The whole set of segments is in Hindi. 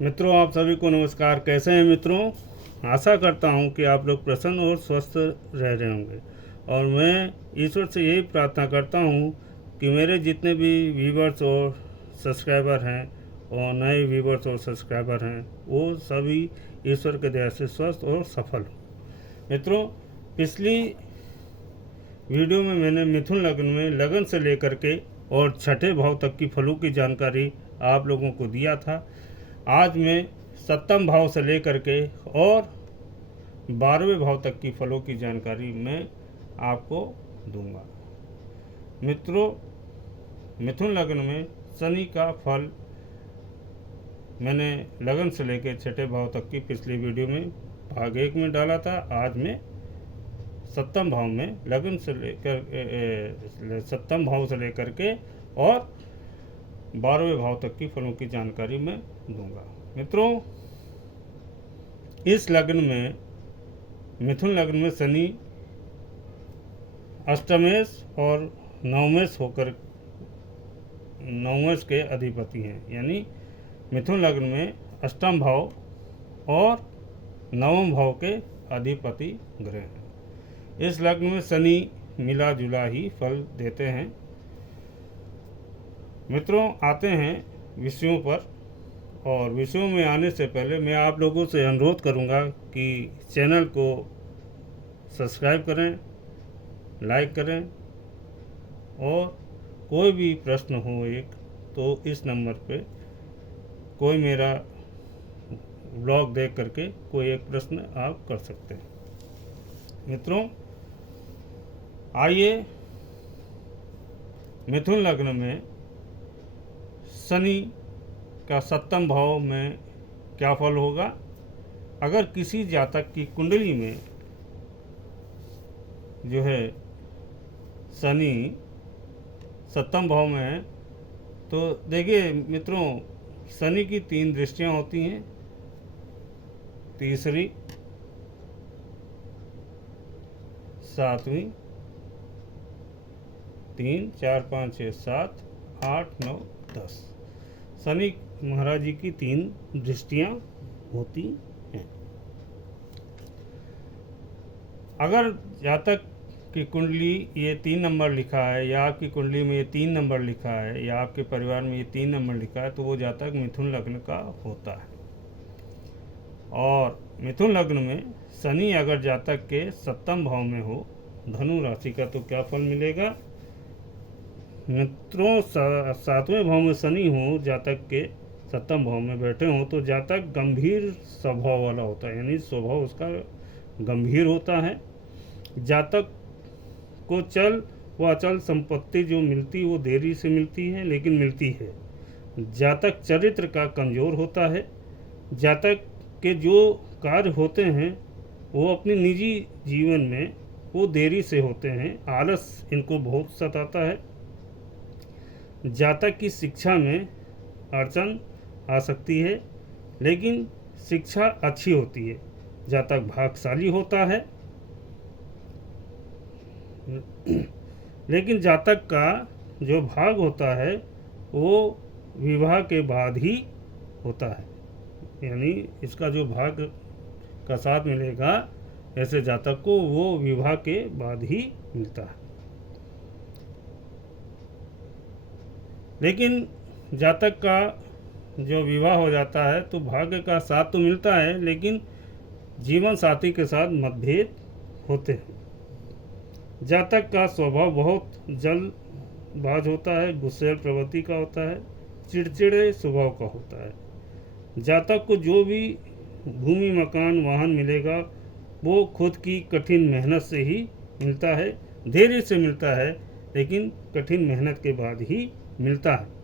मित्रों, आप सभी को नमस्कार। कैसे हैं मित्रों? आशा करता हूं कि आप लोग प्रसन्न और स्वस्थ रह रहे होंगे। और मैं ईश्वर से यही प्रार्थना करता हूं कि मेरे जितने भी व्यूवर्स और सब्सक्राइबर हैं और नए व्यूवर्स और सब्सक्राइबर हैं, वो सभी ईश्वर के दया से स्वस्थ और सफल हों। मित्रों, पिछली वीडियो में मैंने मिथुन लग्न में लगन से लेकर के और छठे भाव तक की फलों की जानकारी आप लोगों को दिया था। आज मैं सप्तम भाव से लेकर के और 12वें भाव तक की फलों की जानकारी मैं आपको दूंगा। मित्रों, मिथुन लग्न में शनि का फल मैंने लगन से लेकर छठे भाव तक की पिछली वीडियो में भाग 1 में डाला था। आज मैं सप्तम भाव में लगन से लेकर सप्तम भाव से लेकर के और 12वें भाव तक की फलों की जानकारी मैं दूंगा। मित्रों, इस लग्न में मिथुन लग्न में शनि अष्टमेश और नवमेश के अधिपति हैं। यानी मिथुन लग्न में अष्टम भाव और नवम भाव के अधिपति ग्रह हैं। इस लग्न में शनि मिला जुला ही फल देते हैं। मित्रों, आते हैं विषयों पर। और विषयों में आने से पहले मैं आप लोगों से अनुरोध करूंगा कि चैनल को सब्सक्राइब करें, लाइक करें, और कोई भी प्रश्न हो एक तो इस नंबर पे कोई मेरा ब्लॉग देख करके कोई एक प्रश्न आप कर सकते हैं। मित्रों, आइए मिथुन लग्न में शनि का सप्तम भाव में क्या फल होगा। अगर किसी जातक की कुंडली में जो है शनि सप्तम भाव में है, तो देखिए मित्रों, शनि की 3 दृष्टियां होती हैं। तीसरी, 7वीं, 3, 4, 5, 6, 7, 8, 9, 10 शनि महाराज जी की 3 दृष्टियां होती हैं। अगर जातक की कुंडली ये 3 नंबर लिखा है, या आपकी कुंडली में ये 3 नंबर लिखा है, या आपके परिवार में ये 3 नंबर लिखा है, तो वो जातक मिथुन लग्न का होता है। और मिथुन लग्न में शनि अगर जातक के सप्तम भाव में हो, धनु राशि का, तो क्या फल मिलेगा। मित्रों, 7वें भाव में शनि हो, जातक के सप्तम भाव में बैठे हों, तो जातक गंभीर स्वभाव वाला होता है। यानी स्वभाव उसका गंभीर होता है। जातक को चल व अचल संपत्ति जो मिलती वो देरी से मिलती है, लेकिन मिलती है। जातक चरित्र का कमजोर होता है। जातक के जो कार्य होते हैं वो अपने निजी जीवन में वो देरी से होते हैं। आलस इनको बहुत सताता है। जातक की शिक्षा में अड़चन आ सकती है, लेकिन शिक्षा अच्छी होती है। जातक भाग्यशाली होता है, लेकिन जातक का जो भाग होता है वो विवाह के बाद ही होता है। यानी इसका जो भाग का साथ मिलेगा ऐसे जातक को, वो विवाह के बाद ही मिलता है। लेकिन जातक का जो विवाह हो जाता है तो भाग्य का साथ तो मिलता है, लेकिन जीवन साथी के साथ मतभेद होते हैं। जातक का स्वभाव बहुत जल्दबाज होता है, गुस्सैल प्रवृत्ति का होता है, चिड़चिड़े स्वभाव का होता है। जातक को जो भी भूमि, मकान, वाहन मिलेगा वो खुद की कठिन मेहनत से ही मिलता है। धैर्य से मिलता है, लेकिन कठिन मेहनत के बाद ही मिलता है।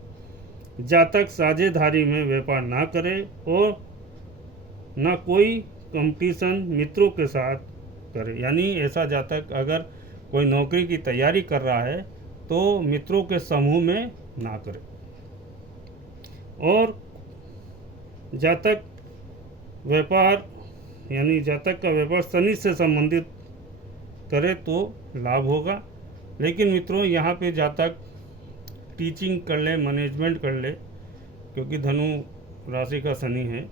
जातक साझेदारी में व्यापार ना करे और ना कोई कंपटीशन मित्रों के साथ करे। यानी ऐसा जातक अगर कोई नौकरी की तैयारी कर रहा है तो मित्रों के समूह में ना करे। और जातक व्यापार, यानी जातक का व्यापार शनि से संबंधित करे तो लाभ होगा। लेकिन मित्रों, यहाँ पे जातक टीचिंग कर ले, मैनेजमेंट कर ले, क्योंकि धनु राशि का शनि है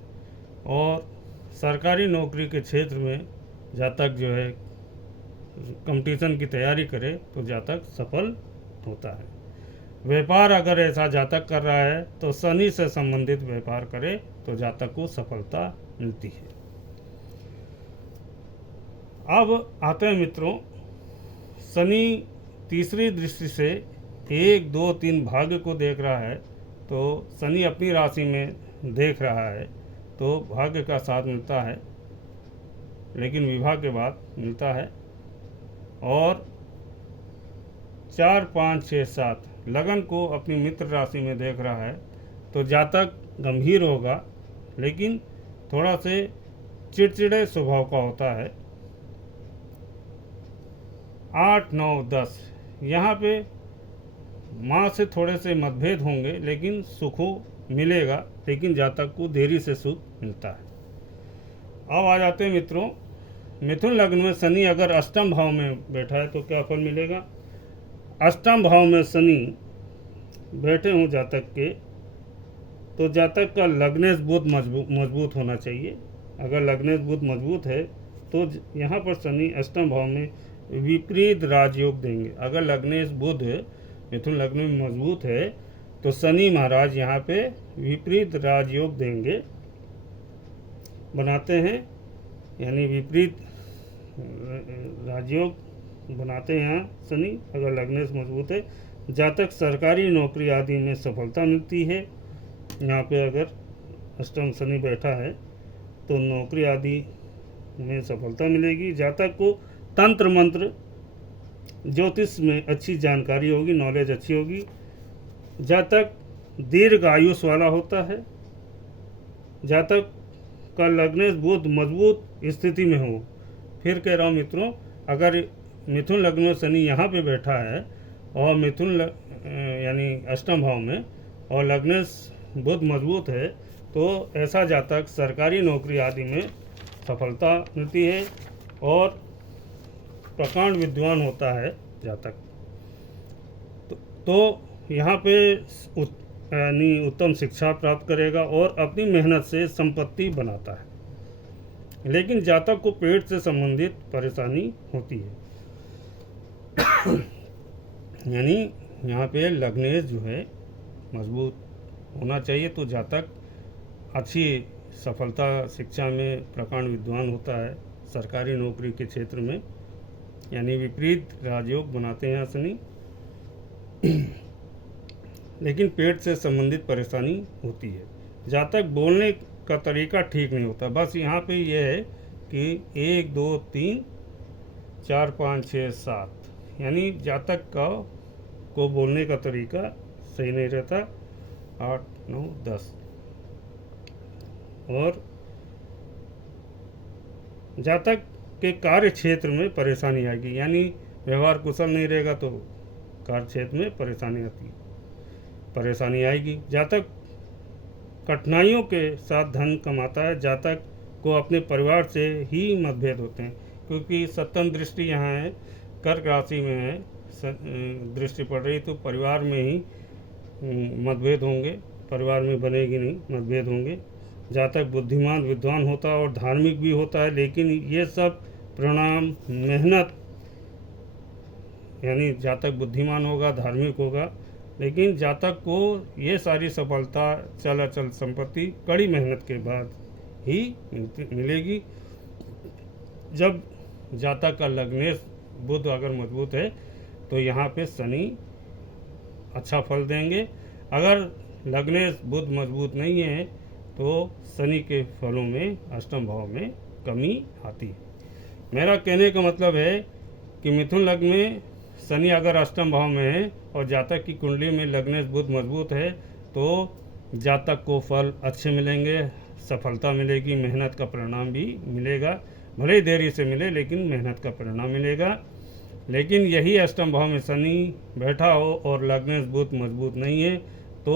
और सरकारी नौकरी के क्षेत्र में जातक जो है कंपटीशन की तैयारी करे तो जातक सफल होता है। व्यापार अगर ऐसा जातक कर रहा है तो शनि से संबंधित व्यापार करे तो जातक को सफलता मिलती है। अब आते हैं मित्रों, शनि तीसरी दृष्टि से 1, 2, 3 भाग्य को देख रहा है, तो शनि अपनी राशि में देख रहा है तो भाग्य का साथ मिलता है, लेकिन विवाह के बाद मिलता है। और 4, 5, 6, 7 लगन को अपनी मित्र राशि में देख रहा है तो जातक गंभीर होगा, लेकिन थोड़ा से चिड़चिड़े स्वभाव का होता है। 8, 9, 10 यहाँ पे माँ से थोड़े से मतभेद होंगे, लेकिन सुख मिलेगा, लेकिन जातक को देरी से सुख मिलता है। अब आ जाते हैं मित्रों, मिथुन लग्न में शनि अगर अष्टम भाव में बैठा है तो क्या फल मिलेगा। अष्टम भाव में शनि बैठे हों जातक के, तो जातक का लग्नेश बुध मजबूत होना चाहिए। अगर लग्नेश बुध मजबूत है तो यहाँ पर शनि अष्टम भाव में विपरीत राजयोग देंगे। अगर लग्नेश बुध मिथुन लग्न में मजबूत है तो शनि महाराज यहाँ पे विपरीत राजयोग देंगे, बनाते हैं, यानी विपरीत राजयोग बनाते हैं यहाँ शनि अगर लग्नेश मजबूत है। जातक सरकारी नौकरी आदि में सफलता मिलती है। यहाँ पे अगर अष्टम शनि बैठा है तो नौकरी आदि में सफलता मिलेगी। जातक को तंत्र मंत्र ज्योतिष में अच्छी जानकारी होगी, नॉलेज अच्छी होगी। जातक दीर्घ आयुष वाला होता है। जातक का लग्नेश बुध मजबूत स्थिति में हो। फिर कह रहा हूँ मित्रों, अगर मिथुन लग्न में शनि यहाँ पे बैठा है और मिथुन यानी अष्टम भाव में और लग्नेश बुध मजबूत है तो ऐसा जातक सरकारी नौकरी आदि में सफलता मिलती है और प्रकांड विद्वान होता है जातक। तो यहाँ पे यानी उत्तम शिक्षा प्राप्त करेगा और अपनी मेहनत से संपत्ति बनाता है। लेकिन जातक को पेट से संबंधित परेशानी होती है। यानी यहाँ पे लग्नेश जो है मजबूत होना चाहिए तो जातक अच्छी सफलता शिक्षा में प्रकांड विद्वान होता है सरकारी नौकरी के क्षेत्र में, यानी विपरीत राजयोग बनाते हैं शनि। लेकिन पेट से संबंधित परेशानी होती है। जातक बोलने का तरीका ठीक नहीं होता। बस यहाँ पे ये है कि 1, 2, 3, 4, 5, 6, 7 यानी जातक को बोलने का तरीका सही नहीं रहता। 8, 9, 10 और जातक के कार्य क्षेत्र में परेशानी आएगी, यानी व्यवहार कुशल नहीं रहेगा तो कार्य क्षेत्र में परेशानी आएगी। जातक कठिनाइयों के साथ धन कमाता है। जातक को अपने परिवार से ही मतभेद होते हैं, क्योंकि सप्तम दृष्टि यहाँ है, कर्क राशि में है दृष्टि पड़ रही, तो परिवार में ही मतभेद होंगे, परिवार में बनेगी नहीं, मतभेद होंगे। जातक बुद्धिमान विद्वान होता है और धार्मिक भी होता है, लेकिन ये सब परिणाम मेहनत, यानी जातक बुद्धिमान होगा, धार्मिक होगा, लेकिन जातक को ये सारी सफलता चल अचल संपत्ति कड़ी मेहनत के बाद ही मिलेगी। जब जातक का लग्नेश बुध अगर मजबूत है तो यहाँ पे शनि अच्छा फल देंगे। अगर लग्नेश बुध मजबूत नहीं है तो शनि के फलों में अष्टम भाव में कमी आती है। मेरा कहने का मतलब है कि मिथुन लग्न में शनि अगर अष्टम भाव में है और जातक की कुंडली में लग्नेश बुध मजबूत है तो जातक को फल अच्छे मिलेंगे, सफलता मिलेगी, मेहनत का परिणाम भी मिलेगा। भले ही देरी से मिले लेकिन मेहनत का परिणाम मिलेगा। लेकिन यही अष्टम भाव में शनि बैठा हो और लग्नेश बुध मजबूत नहीं है तो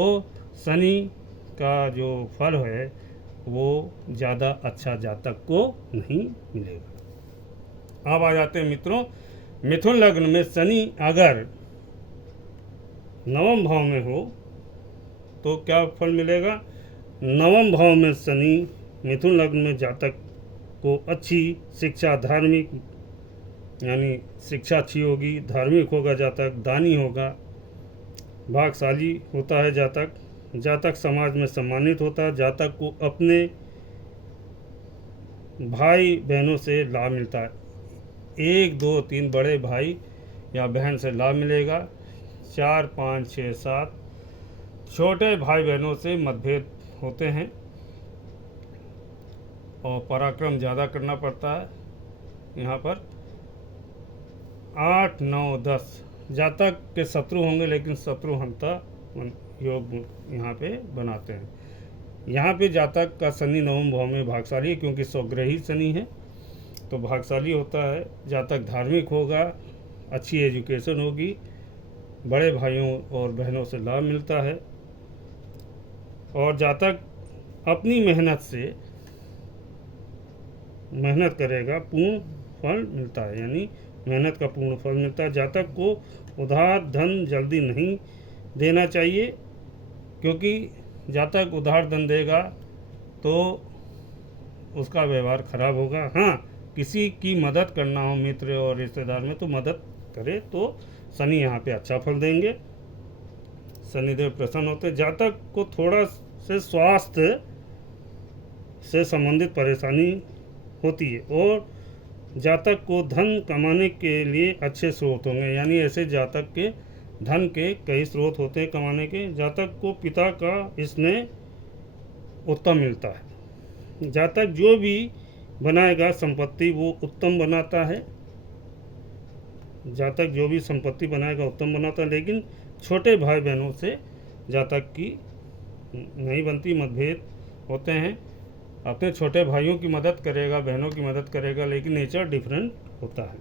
शनि का जो फल है वो ज़्यादा अच्छा जातक को नहीं मिलेगा। अब आ जाते हैं मित्रों, मिथुन लग्न में शनि अगर नवम भाव में हो तो क्या फल मिलेगा। नवम भाव में शनि मिथुन लग्न में जातक को अच्छी शिक्षा, धार्मिक यानी शिक्षा अच्छी होगी, धार्मिक होगा जातक, दानी होगा, भाग्यशाली होता है जातक, जातक समाज में सम्मानित होता है, जातक को अपने भाई बहनों से लाभ मिलता है, 1 2 3 बड़े भाई या बहन से लाभ मिलेगा। 4 5 6 7 छोटे भाई बहनों से मतभेद होते हैं और पराक्रम ज़्यादा करना पड़ता है। यहाँ पर 8 9 10 जातक के शत्रु होंगे, लेकिन शत्रुहंता योग यहाँ पे बनाते हैं। यहाँ पे जातक का शनि नवम भाव में भाग्यशाली है, क्योंकि स्वग्रही शनि है तो भाग्यशाली होता है। जातक धार्मिक होगा, अच्छी एजुकेशन होगी, बड़े भाइयों और बहनों से लाभ मिलता है और जातक अपनी मेहनत करेगा, पूर्ण फल मिलता है, यानी मेहनत का पूर्ण फल मिलता है। जातक को उधार धन जल्दी नहीं देना चाहिए, क्योंकि जातक उधार धन देगा तो उसका व्यवहार खराब होगा। हाँ, किसी की मदद करना हो मित्र और रिश्तेदार में तो मदद करे तो शनि यहाँ पे अच्छा फल देंगे, शनिदेव प्रसन्न होते। जातक को थोड़ा से स्वास्थ्य से संबंधित परेशानी होती है और जातक को धन कमाने के लिए अच्छे स्रोत होंगे, यानी ऐसे जातक के धन के कई स्रोत होते हैं कमाने के। जातक को पिता का स्नेह उत्तम मिलता है। जातक जो भी बनाएगा संपत्ति वो उत्तम बनाता है, जातक जो भी संपत्ति बनाएगा उत्तम बनाता है, लेकिन छोटे भाई बहनों से जातक की नहीं बनती, मतभेद होते हैं। अपने छोटे भाइयों की मदद करेगा, बहनों की मदद करेगा, लेकिन नेचर डिफरेंट होता है।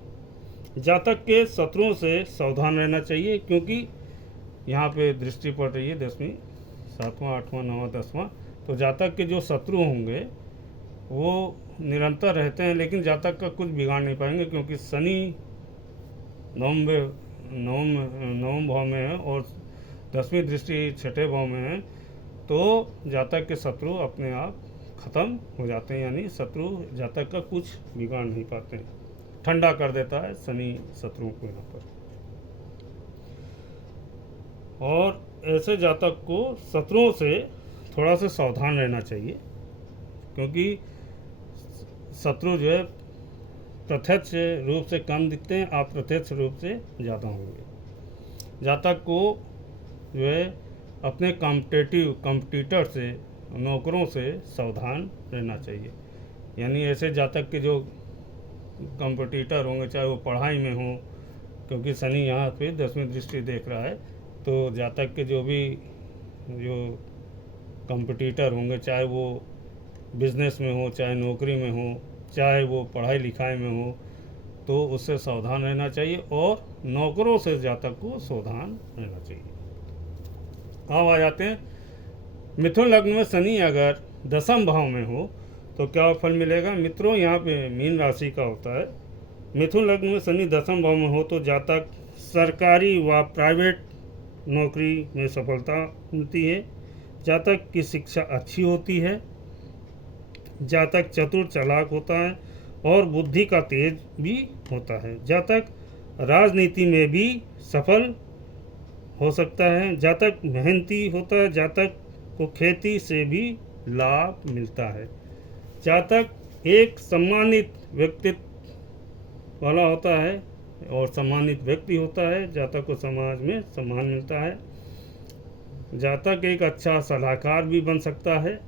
जातक के शत्रुओं से सावधान रहना चाहिए, क्योंकि यहाँ पे दृष्टि पड़ रही है 10वीं 7वां 8वां 9वां 10वां, तो जातक के जो शत्रु होंगे वो निरंतर रहते हैं, लेकिन जातक का कुछ बिगाड़ नहीं पाएंगे, क्योंकि शनि नवम भाव में है और 10वीं दृष्टि 6ठे भाव में है, तो जातक के शत्रु अपने आप खत्म हो जाते हैं, यानी शत्रु जातक का कुछ बिगाड़ नहीं पाते हैं, ठंडा कर देता है शनि शत्रुओं को यहाँ पर। और ऐसे जातक को शत्रुओं से थोड़ा सा सावधान रहना चाहिए, क्योंकि शत्रु जो है प्रत्यक्ष रूप से कम दिखते हैं, अप्रत्यक्ष रूप से ज़्यादा होंगे। जातक को जो है अपने कॉम्पिटिटर से, नौकरों से सावधान रहना चाहिए, यानी ऐसे जातक के जो कॉम्पिटिटर होंगे, चाहे वो पढ़ाई में हो, क्योंकि शनि यहाँ पे 10वीं दृष्टि देख रहा है, तो जातक के जो कॉम्पिटिटर होंगे, चाहे वो बिजनेस में हो, चाहे नौकरी में हो, चाहे वो पढ़ाई लिखाई में हो, तो उससे सावधान रहना चाहिए और नौकरों से जातक को सावधान रहना चाहिए। अब आ जाते हैं मिथुन लग्न में शनि अगर 10म भाव में हो तो क्या फल मिलेगा। मित्रों, यहाँ पे मीन राशि का होता है। मिथुन लग्न में शनि 10म भाव में हो तो जातक सरकारी व प्राइवेट नौकरी में सफलता मिलती है, जातक की शिक्षा अच्छी होती है, जातक चतुर चालाक होता है और बुद्धि का तेज भी होता है, जातक राजनीति में भी सफल हो सकता है, जातक मेहनती होता है, जातक को खेती से भी लाभ मिलता है, जातक एक सम्मानित व्यक्तित्व वाला होता है और सम्मानित व्यक्ति होता है, जातक को समाज में सम्मान मिलता है, जातक एक अच्छा सलाहकार भी बन सकता है,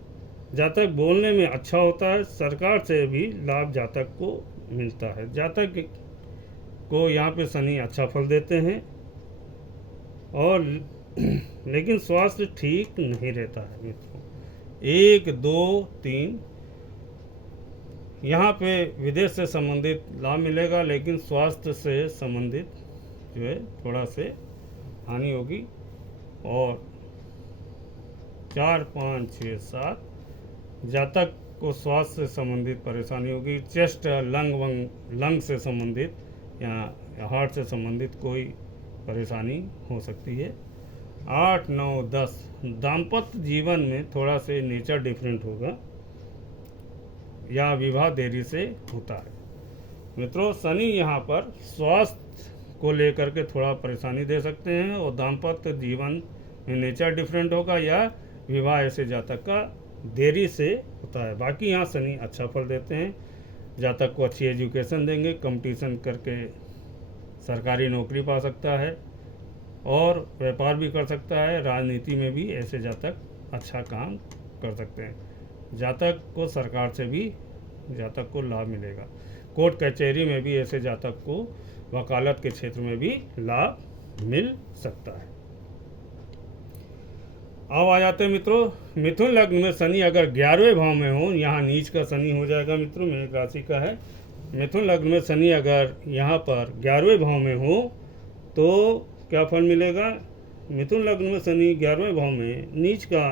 जातक बोलने में अच्छा होता है, सरकार से भी लाभ जातक को मिलता है। जातक को यहाँ पे शनि अच्छा फल देते हैं और लेकिन स्वास्थ्य ठीक नहीं रहता है मित्रों। 1 2 3 यहाँ पे विदेश से संबंधित लाभ मिलेगा, लेकिन स्वास्थ्य से संबंधित जो है थोड़ा से हानि होगी। और 4 5 6 7 जातक को स्वास्थ्य से संबंधित परेशानी होगी, चेस्ट लंग से संबंधित या हार्ट से संबंधित कोई परेशानी हो सकती है। 8, 9, 10 दाम्पत्य जीवन में थोड़ा से नेचर डिफरेंट होगा या विवाह देरी से होता है। मित्रों, शनि यहाँ पर स्वास्थ्य को लेकर के थोड़ा परेशानी दे सकते हैं और दाम्पत्य जीवन में नेचर डिफरेंट होगा या विवाह ऐसे जातक का देरी से होता है। बाकी यहाँ शनि अच्छा फल देते हैं, जातक को अच्छी एजुकेशन देंगे, कंपटीशन करके सरकारी नौकरी पा सकता है और व्यापार भी कर सकता है। राजनीति में भी ऐसे जातक अच्छा काम कर सकते हैं। जातक को सरकार से भी जातक को लाभ मिलेगा। कोर्ट कचहरी में भी ऐसे जातक को वकालत के क्षेत्र में भी लाभ मिल सकता है। अब आ जाते हैं मित्रों, मिथुन लग्न में शनि अगर 11वें भाव में हो, यहाँ नीच का शनि हो जाएगा मित्रों, मेष राशि का है। मिथुन लग्न में शनि अगर यहाँ पर 11वें भाव में हो तो क्या फल मिलेगा। मिथुन लग्न में शनि 11वें भाव में नीच का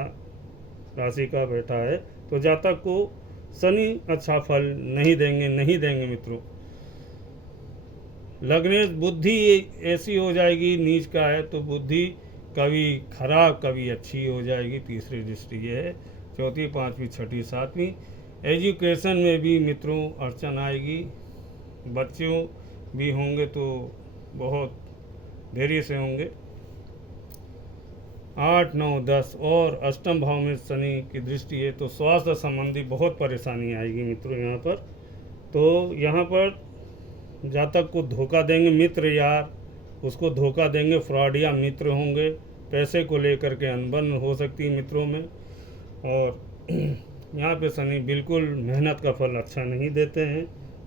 राशि का बैठा है तो जातक को शनि अच्छा फल नहीं देंगे मित्रों। लग्नेश बुद्धि ऐसी हो जाएगी, नीच का है तो बुद्धि कभी खराब कभी अच्छी हो जाएगी। तीसरी दृष्टि ये है, चौथी, पांचवी, छठी, सातवीं। एजुकेशन में भी मित्रों अड़चन आएगी, बच्चों भी होंगे तो बहुत देरी से होंगे। 8, 9, 10 और अष्टम भाव में शनि की दृष्टि है तो स्वास्थ्य संबंधी बहुत परेशानी आएगी मित्रों यहाँ पर। तो यहाँ पर जातक को धोखा देंगे मित्र, यार उसको धोखा देंगे, फ्रॉड या मित्र होंगे। पैसे को लेकर के अनबन हो सकती है मित्रों में। और यहाँ पे शनि बिल्कुल मेहनत का फल अच्छा नहीं देते हैं,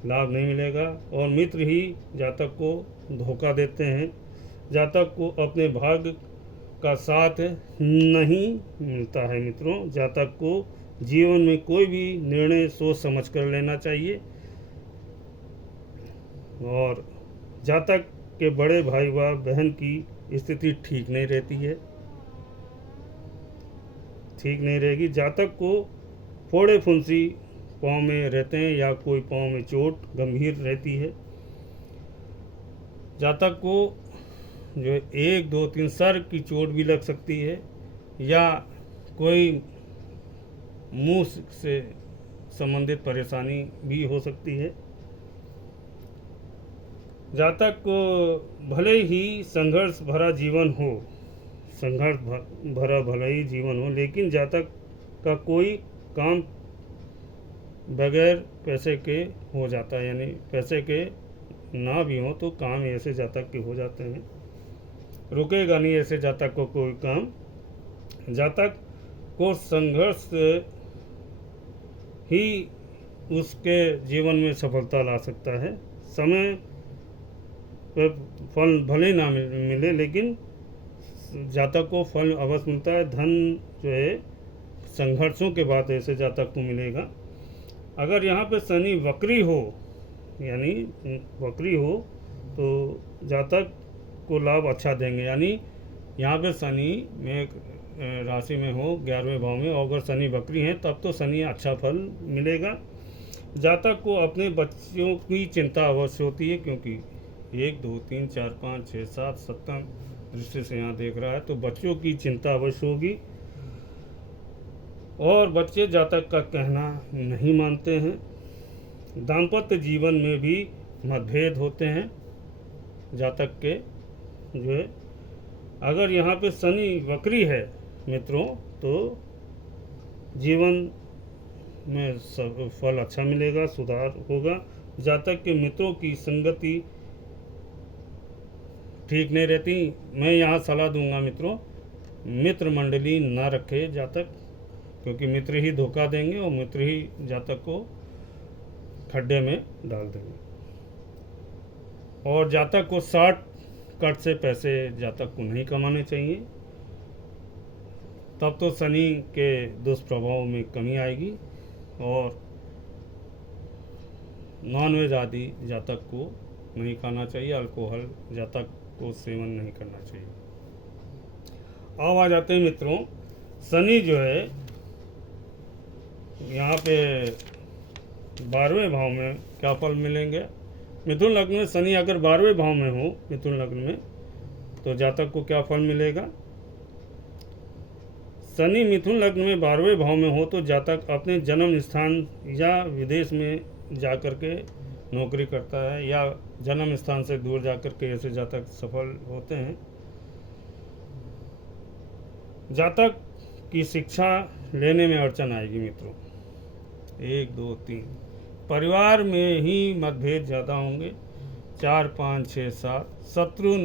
लाभ नहीं मिलेगा। और मित्र ही जातक को धोखा देते हैं, जातक को अपने भाग्य का साथ नहीं मिलता है मित्रों। जातक को जीवन में कोई भी निर्णय सोच समझ कर लेना चाहिए। और जातक के बड़े भाई व बहन की स्थिति ठीक नहीं रहेगी। जातक को फोड़े फुंसी पाँव में रहते हैं या कोई पाँव में चोट गंभीर रहती है। जातक को जो 1, 2, 3 सर की चोट भी लग सकती है या कोई मुंह से संबंधित परेशानी भी हो सकती है। जातक को भले ही संघर्ष भरा जीवन हो, लेकिन जातक का कोई काम बगैर पैसे के हो जाता है, यानी पैसे के ना भी हो तो काम ऐसे जातक के हो जाते हैं। रुकेगा नहीं ऐसे जातक को कोई काम। जातक को संघर्ष ही उसके जीवन में सफलता ला सकता है। समय पर फल भले ना मिले लेकिन जातक को फल अवश्य मिलता है। धन जो है संघर्षों के बाद ऐसे जातक को मिलेगा। अगर यहाँ पे शनि वक्री हो तो जातक को लाभ अच्छा देंगे। यानी यहाँ पे शनि में राशि में हो 11वें भाव में, और अगर शनि वक्री हैं तब तो शनि अच्छा फल मिलेगा। जातक को अपने बच्चों की चिंता अवश्य होती है, क्योंकि 1, 2, 3, 4, 5, 6, 7 सप्तम दृष्टि से यहाँ देख रहा है तो बच्चों की चिंता अवश्य होगी। और बच्चे जातक का कहना नहीं मानते हैं। दाम्पत्य जीवन में भी मतभेद होते हैं जातक के जो है। अगर यहाँ पे शनि वक्री है मित्रों तो जीवन में फल अच्छा मिलेगा, सुधार होगा। जातक के मित्रों की संगति ठीक नहीं रहती। मैं यहाँ सलाह दूंगा मित्रों, मित्र मंडली ना रखे जातक, क्योंकि मित्र ही धोखा देंगे और मित्र ही जातक को खड्डे में डाल देंगे। और जातक को शॉर्ट कट से पैसे जातक को नहीं कमाने चाहिए, तब तो शनि के दुष्प्रभाव में कमी आएगी। और नॉनवेज आदि जातक को नहीं खाना चाहिए, अल्कोहल जातक को सेवन नहीं करना चाहिए। अब आ जाते हैं मित्रों, शनि जो है यहाँ पे 12वें भाव में क्या फल मिलेंगे। मिथुन लग्न में शनि अगर 12वें भाव में हो मिथुन लग्न में तो जातक को क्या फल मिलेगा। शनि मिथुन लग्न में 12वें भाव में हो तो जातक अपने जन्म स्थान या विदेश में जाकर के नौकरी करता है या जन्म स्थान से दूर जाकर के ऐसे जातक सफल होते हैं। जातक की शिक्षा लेने में अड़चन आएगी मित्रों। 1 2 3 परिवार में ही मतभेद ज़्यादा होंगे। 4 5 6 7 शत्रु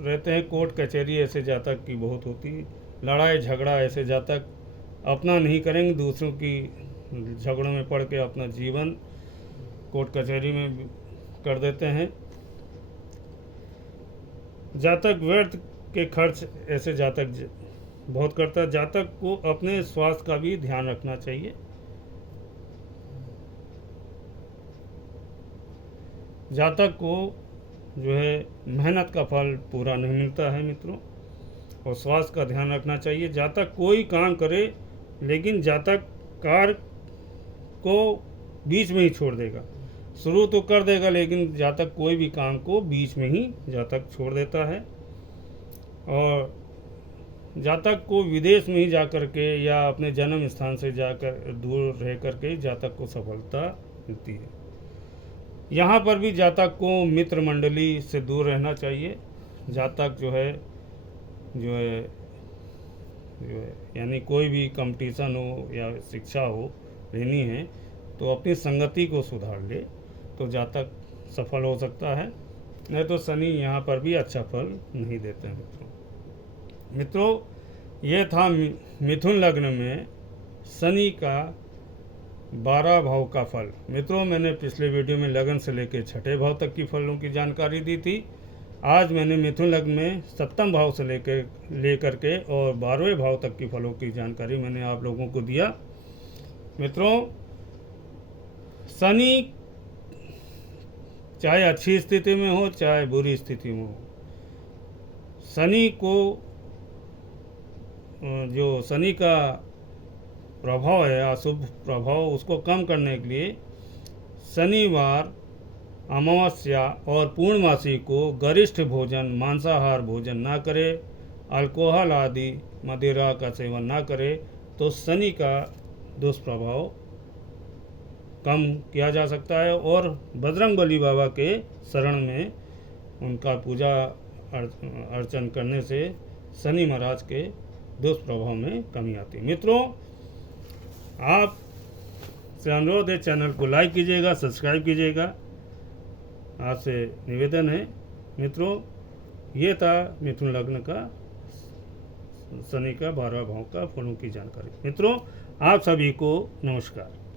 रहते हैं। कोर्ट कचहरी ऐसे जातक की बहुत होती है। लड़ाई झगड़ा ऐसे जातक अपना नहीं करेंगे, दूसरों की झगड़ों में पड़ के अपना जीवन कोर्ट कचहरी में कर देते हैं। जातक व्यर्थ के खर्च ऐसे जातक बहुत करता है। जातक को अपने स्वास्थ्य का भी ध्यान रखना चाहिए। जातक को जो है मेहनत का फल पूरा नहीं मिलता है मित्रों, और स्वास्थ्य का ध्यान रखना चाहिए। जातक कोई काम करे लेकिन जातक कार्य को बीच में ही छोड़ देगा। शुरू तो कर देगा लेकिन जातक कोई भी काम को बीच में ही जातक छोड़ देता है। और जातक को विदेश में ही जाकर के या अपने जन्म स्थान से जाकर दूर रह कर के जातक को सफलता मिलती है। यहाँ पर भी जातक को मित्र मंडली से दूर रहना चाहिए। जातक जो है यानी कोई भी कंपटीशन हो या शिक्षा हो लेनी है तो अपनी संगति को सुधार ले तो जातक सफल हो सकता है। नहीं तो शनि यहाँ पर भी अच्छा फल नहीं देते हैं मित्रों। ये था मिथुन लग्न में शनि का 12 भाव का फल। मित्रों मैंने पिछले वीडियो में लगन से लेकर 6ठे भाव तक की फलों की जानकारी दी थी। आज मैंने मिथुन लग्न में 7वें भाव से लेकर के और 12वें भाव तक की फलों की जानकारी मैंने आप लोगों को दिया। मित्रों शनि चाहे अच्छी स्थिति में हो चाहे बुरी स्थिति में हो, शनि को जो शनि का प्रभाव है अशुभ प्रभाव उसको कम करने के लिए शनिवार अमावस्या और पूर्णमासी को गरिष्ठ भोजन मांसाहार भोजन ना करे, अल्कोहल आदि मदिरा का सेवन ना करे तो शनि का दुष्प्रभाव कम किया जा सकता है। और बजरंगबली बाबा के शरण में उनका पूजा अर्चन करने से शनि महाराज के दुष्प्रभाव में कमी आती है। मित्रों आप से अनुरोध है चैनल को लाइक कीजिएगा, सब्सक्राइब कीजिएगा, आपसे निवेदन है। मित्रों ये था मिथुन लग्न का शनि का 12 भाव का फलों की जानकारी। मित्रों आप सभी को नमस्कार।